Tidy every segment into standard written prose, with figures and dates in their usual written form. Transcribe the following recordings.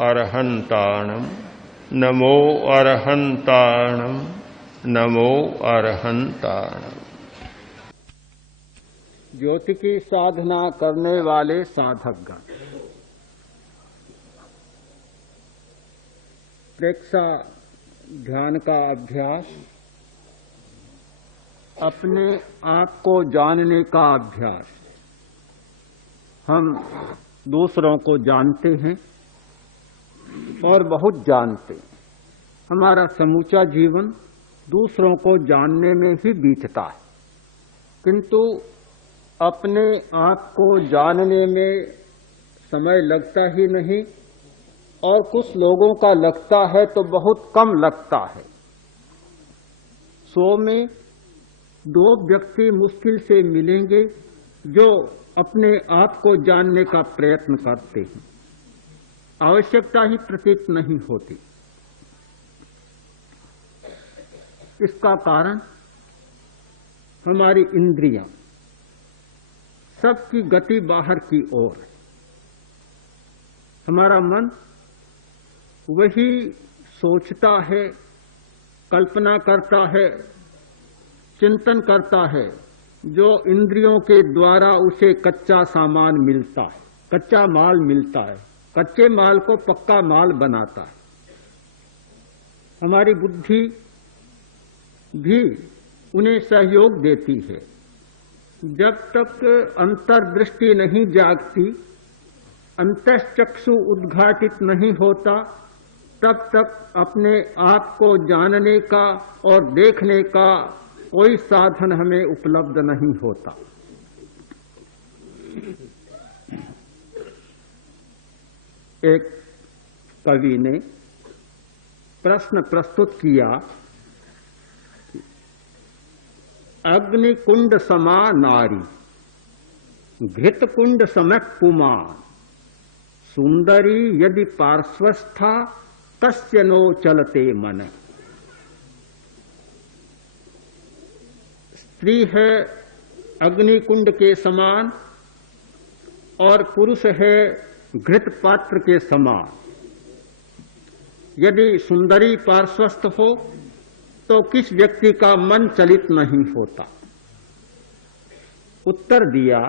अरहन्ताणम् नमो अरहन्ताणम् नमो अरहन्ताणम्। ज्योति की साधना करने वाले साधकगण, प्रेक्षा ध्यान का अभ्यास, अपने आप को जानने का अभ्यास। हम दूसरों को जानते हैं और बहुत जानते हैं। हमारा समूचा जीवन दूसरों को जानने में ही बीतता है, किंतु अपने आप को जानने में समय लगता ही नहीं, और कुछ लोगों का लगता है तो बहुत कम लगता है। 100 में 2 व्यक्ति मुश्किल से मिलेंगे जो अपने आप को जानने का प्रयत्न करते हैं। आवश्यकता ही प्रतीत नहीं होती। इसका कारण हमारी इंद्रियां, सबकी गति बाहर की ओर है। हमारा मन वही सोचता है, कल्पना करता है, चिंतन करता है जो इंद्रियों के द्वारा उसे कच्चा सामान मिलता है, कच्चा माल मिलता है। कच्चे माल को पक्का माल बनाता है। हमारी बुद्धि भी उन्हें सहयोग देती है। जब तक अंतर्दृष्टि नहीं जागती, अंतश्चक्षु उद्घाटित नहीं होता, तब तक अपने आप को जानने का और देखने का कोई साधन हमें उपलब्ध नहीं होता। एक कवि ने प्रश्न प्रस्तुत किया, अग्निकुंड समा नारी, घृतकुंड समक पुमान, सुंदरी यदि पार्श्वस्था तस्य नो चलते मन। स्त्री है अग्निकुंड के समान और पुरुष है घृत पात्र के समान। यदि सुंदरी पार्श्वस्थ हो तो किस व्यक्ति का मन चलित नहीं होता। उत्तर दिया,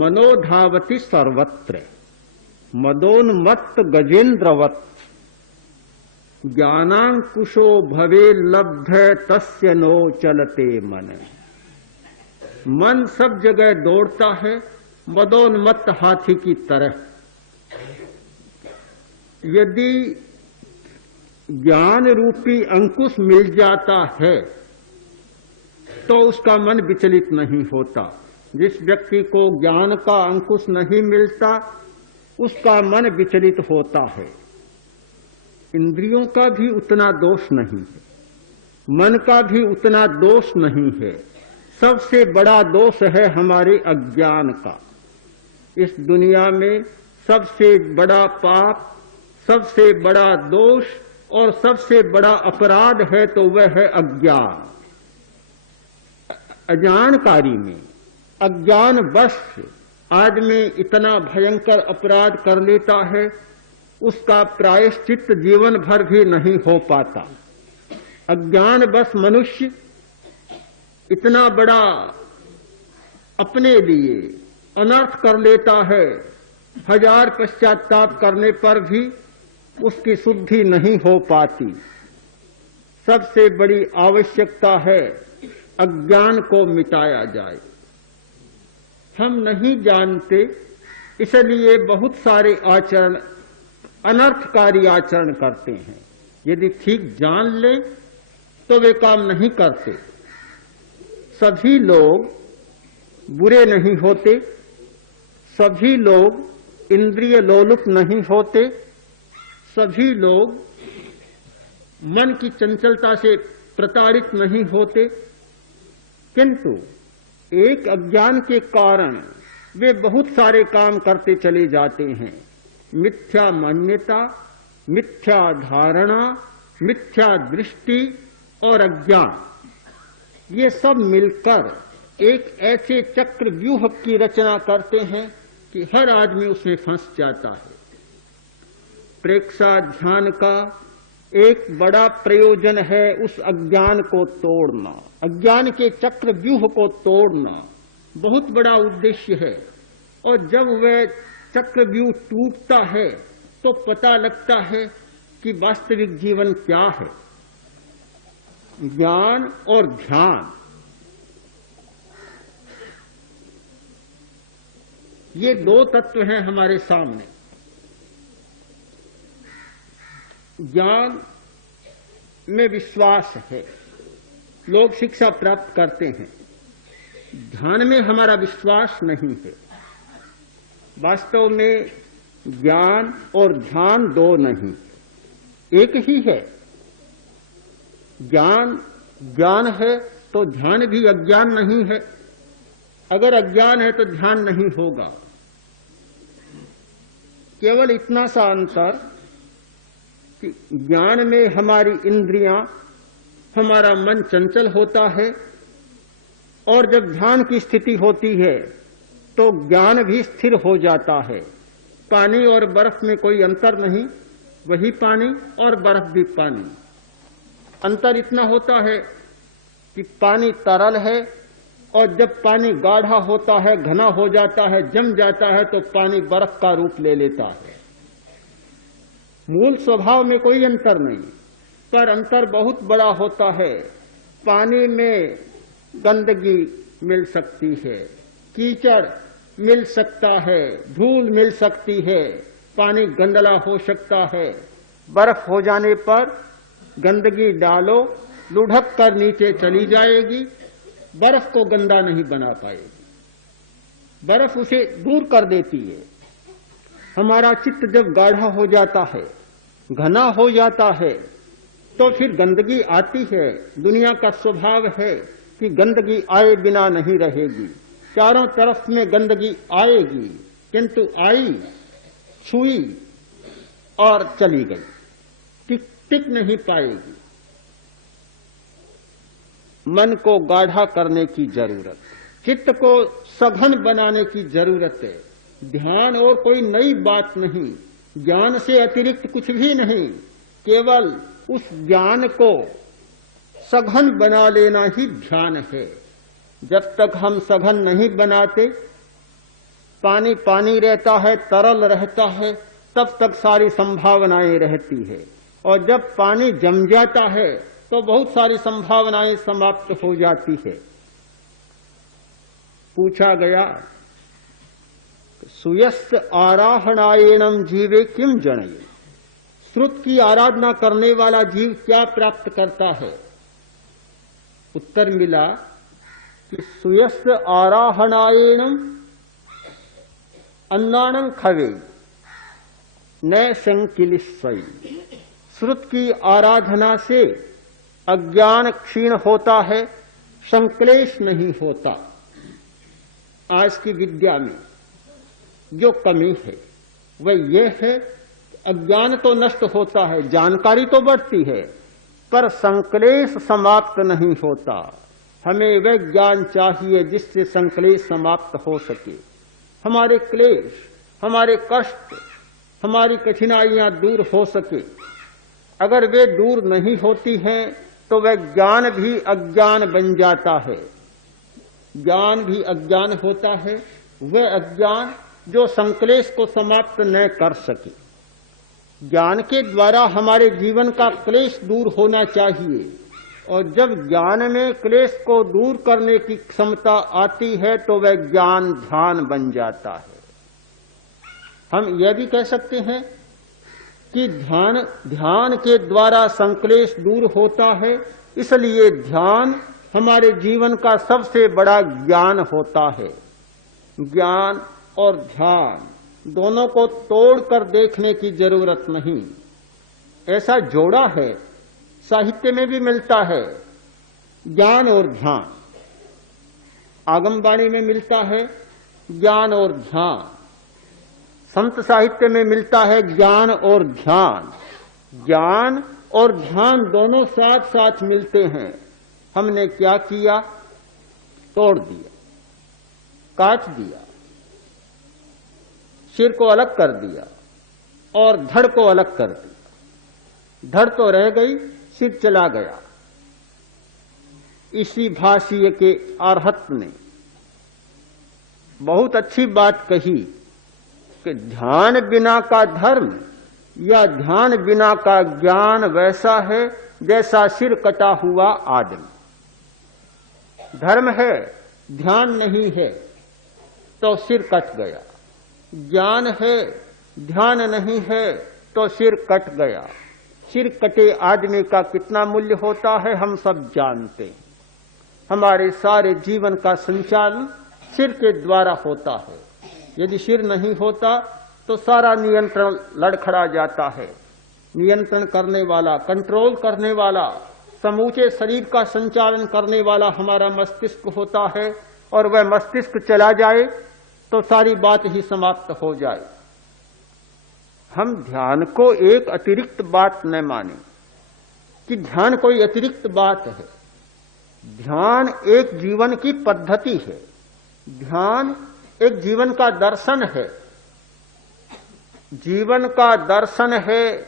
मनोधावति सर्वत्र, मदोन्मत्त गजेन्द्रवत्, ज्ञानांकुशो भवे लब्ध तस्य नो चलते मन। मन सब जगह दौड़ता है, मदोन्मत्त हाथी की तरह। यदि ज्ञान रूपी अंकुश मिल जाता है तो उसका मन विचलित नहीं होता। जिस व्यक्ति को ज्ञान का अंकुश नहीं मिलता, उसका मन विचलित होता है। इंद्रियों का भी उतना दोष नहीं है, मन का भी उतना दोष नहीं है। सबसे बड़ा दोष है हमारे अज्ञान का। इस दुनिया में सबसे बड़ा पाप, सबसे बड़ा दोष और सबसे बड़ा अपराध है तो वह है अज्ञान। अज्ञानकारी में, अज्ञान वश आदमी इतना भयंकर अपराध कर लेता है, उसका प्रायश्चित जीवन भर भी नहीं हो पाता। अज्ञान बस मनुष्य इतना बड़ा अपने लिए अनर्थ कर लेता है, 1000 पश्चाताप करने पर भी उसकी शुद्धि नहीं हो पाती। सबसे बड़ी आवश्यकता है अज्ञान को मिटाया जाए। हम नहीं जानते, इसलिए बहुत सारे आचरण, अनर्थकारी आचरण करते हैं। यदि ठीक जान ले तो वे काम नहीं करते। सभी लोग बुरे नहीं होते, सभी लोग इंद्रिय लोलुप नहीं होते, सभी लोग मन की चंचलता से प्रताड़ित नहीं होते, किंतु एक अज्ञान के कारण वे बहुत सारे काम करते चले जाते हैं। मिथ्या मान्यता, मिथ्या धारणा, मिथ्या दृष्टि और अज्ञान, ये सब मिलकर एक ऐसे चक्र व्यूह की रचना करते हैं कि हर आदमी उसमें फंस जाता है। प्रेक्षा ध्यान का एक बड़ा प्रयोजन है उस अज्ञान को तोड़ना, अज्ञान के चक्र व्यूह को तोड़ना बहुत बड़ा उद्देश्य है। और जब वह चक्र व्यूह टूटता है तो पता लगता है कि वास्तविक जीवन क्या है। ज्ञान और ध्यान ये दो तत्व हैं हमारे सामने। ज्ञान में विश्वास है, लोग शिक्षा प्राप्त करते हैं। ध्यान में हमारा विश्वास नहीं है। वास्तव में ज्ञान और ध्यान दो नहीं, एक ही है। ज्ञान ज्ञान है तो ध्यान भी अज्ञान नहीं है। अगर अज्ञान है तो ध्यान नहीं होगा। केवल इतना सा अंतर कि ज्ञान में हमारी इंद्रियां, हमारा मन चंचल होता है, और जब ध्यान की स्थिति होती है तो ज्ञान भी स्थिर हो जाता है। पानी और बर्फ में कोई अंतर नहीं, वही पानी और बर्फ भी पानी। अंतर इतना होता है कि पानी तरल है, और जब पानी गाढ़ा होता है, घना हो जाता है, जम जाता है, तो पानी बर्फ का रूप ले लेता है। मूल स्वभाव में कोई अंतर नहीं, पर अंतर बहुत बड़ा होता है। पानी में गंदगी मिल सकती है, कीचड़ मिल सकता है, धूल मिल सकती है, पानी गंदला हो सकता है। बर्फ हो जाने पर गंदगी डालो, लुढ़क कर नीचे चली जाएगी, बर्फ को गंदा नहीं बना पाएगी, बर्फ उसे दूर कर देती है। हमारा चित्त जब गाढ़ा हो जाता है, घना हो जाता है, तो फिर गंदगी आती है। दुनिया का स्वभाव है कि गंदगी आए बिना नहीं रहेगी, चारों तरफ में गंदगी आएगी, किंतु आई, छुई और चली गई, टिक नहीं पाएगी। मन को गाढ़ा करने की जरूरत, चित्त को सघन बनाने की जरूरत है। ध्यान और कोई नई बात नहीं, ज्ञान से अतिरिक्त कुछ भी नहीं, केवल उस ज्ञान को सघन बना लेना ही ध्यान है। जब तक हम सघन नहीं बनाते, पानी पानी रहता है, तरल रहता है, तब तक सारी संभावनाएं रहती है। और जब पानी जम जाता है तो बहुत सारी संभावनाएं समाप्त हो जाती है। पूछा गया, सुयस्य आराहणायेणम जीवे किम जणये, श्रुत की आराधना करने वाला जीव क्या प्राप्त करता है? उत्तर मिला कि सुयस्य आराहणायेणम अन्नानं खवे न संकिलिस्वई, श्रुत की आराधना से अज्ञान क्षीण होता है, संक्लेश नहीं होता। आज की विद्या में जो कमी है वह यह है, अज्ञान तो नष्ट होता है, जानकारी तो बढ़ती है, पर संक्लेश समाप्त नहीं होता। हमें वह ज्ञान चाहिए जिससे संक्लेश समाप्त हो सके। हमारे क्लेश, हमारे कष्ट, हमारी कठिनाइयां दूर हो सके। अगर वे दूर नहीं होती हैं तो वह ज्ञान भी अज्ञान बन जाता है। ज्ञान भी अज्ञान होता है, वह अज्ञान जो संक्लेश को समाप्त न कर सके। ज्ञान के द्वारा हमारे जीवन का क्लेश दूर होना चाहिए, और जब ज्ञान में क्लेश को दूर करने की क्षमता आती है तो वह ज्ञान ध्यान बन जाता है। हम यह भी कह सकते हैं कि ध्यान के द्वारा संक्लेश दूर होता है, इसलिए ध्यान हमारे जीवन का सबसे बड़ा ज्ञान होता है। ज्ञान और ध्यान दोनों को तोड़कर देखने की जरूरत नहीं। ऐसा जोड़ा है, साहित्य में भी मिलता है। ज्ञान और ध्यान, आगमवाणी में मिलता है ज्ञान और ध्यान, संत साहित्य में मिलता है ज्ञान और ध्यान। ज्ञान और ध्यान दोनों साथ साथ मिलते हैं। हमने क्या किया? तोड़ दिया, काट दिया, सिर को अलग कर दिया, और धड़ को अलग कर दिया। धड़ तो रह गई, सिर चला गया। इसी भाष्य के अरहत ने बहुत अच्छी बात कही कि ध्यान बिना का धर्म या ध्यान बिना का ज्ञान वैसा है जैसा सिर कटा हुआ आदमी। धर्म है, ध्यान नहीं है तो सिर कट गया। ज्ञान है, ध्यान नहीं है तो सिर कट गया। सिर कटे आदमी का कितना मूल्य होता है हम सब जानते हैं। हमारे सारे जीवन का संचालन सिर के द्वारा होता है। यदि सिर नहीं होता तो सारा नियंत्रण लड़खड़ा जाता है। नियंत्रण करने वाला, कंट्रोल करने वाला, समूचे शरीर का संचालन करने वाला हमारा मस्तिष्क होता है, और वह मस्तिष्क चला जाए तो सारी बात ही समाप्त हो जाए। हम ध्यान को एक अतिरिक्त बात न माने कि ध्यान कोई अतिरिक्त बात है। ध्यान एक जीवन की पद्धति है। ध्यान एक जीवन का दर्शन है। जीवन का दर्शन है,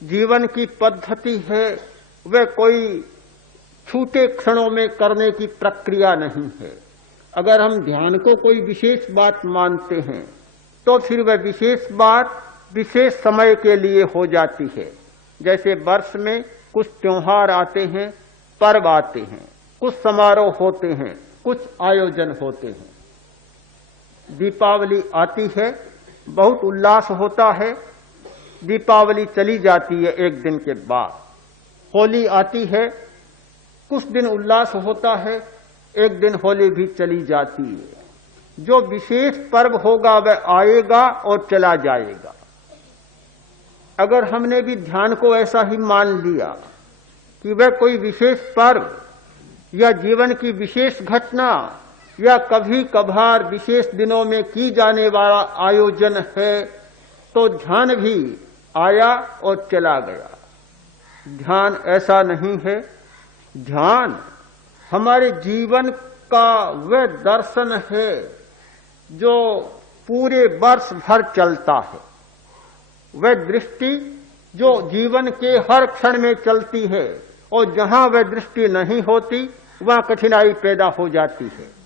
जीवन की पद्धति है। वह कोई छूटे क्षणों में करने की प्रक्रिया नहीं है। अगर हम ध्यान को कोई विशेष बात मानते हैं तो फिर वह विशेष बात विशेष समय के लिए हो जाती है। जैसे वर्ष में कुछ त्योहार आते हैं, पर्व आते हैं, कुछ समारोह होते हैं, कुछ आयोजन होते हैं। दीपावली आती है, बहुत उल्लास होता है। दीपावली चली जाती है एक दिन के बाद। होली आती है, कुछ दिन उल्लास होता है, एक दिन होली भी चली जाती है। जो विशेष पर्व होगा वह आएगा और चला जाएगा। अगर हमने भी ध्यान को ऐसा ही मान लिया कि वह कोई विशेष पर्व या जीवन की विशेष घटना या कभी कभार विशेष दिनों में की जाने वाला आयोजन है, तो ध्यान भी आया और चला गया। ध्यान ऐसा नहीं है। ध्यान हमारे जीवन का वह दर्शन है जो पूरे वर्ष भर चलता है। वह दृष्टि जो जीवन के हर क्षण में चलती है, और जहां वह दृष्टि नहीं होती वहां कठिनाई पैदा हो जाती है।